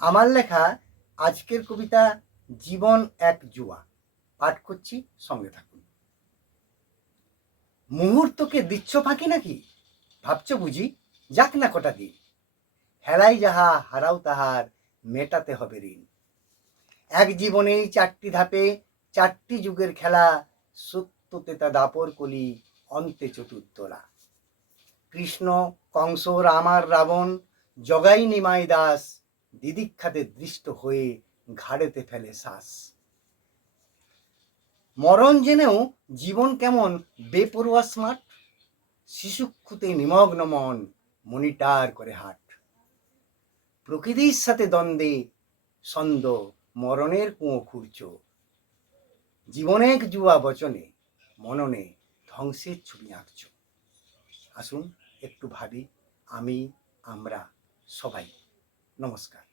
আমার লেখা আজকের কবিতা জীবন এক জুয়া। পাঠ করছি, সঙ্গে থাকুন। মুহূর্তকে দিচ্ছ ফাঁকি নাকি? ভাবছ বুঝি যাক না কটা দিন, হেলাই যাহা হারাও তাহার মেটাতে হবে ঋণ। এক জীবনেই চারটি ধাপে চারটি যুগের খেলা, সত্য তেতা দাপর কলি অন্তে চতুর্দোলা। কৃষ্ণ, কংস, রাম আর রাবণ, জগাই নিমাই দাস, দিদিক্ষাতে দৃষ্ট হয়ে ঘাড়েতে ফেলে শ্বাস। মরণ জেনেও জীবন কেমন বেপরোয়া স্মার্ট, শিশুক্ষুতে নিমগ্ন মন মনিটার করে হাট। প্রকৃতির সাথে দ্বন্দ্বে ছন্দ মরণের কুঁয়ো খুঁড়ছ, জীবনের জুয়া বচনে মননে ধ্বংসের ছবি আঁকছ। আসুন একটু ভাবি, আমি, আমরা সবাই। নমস্কার।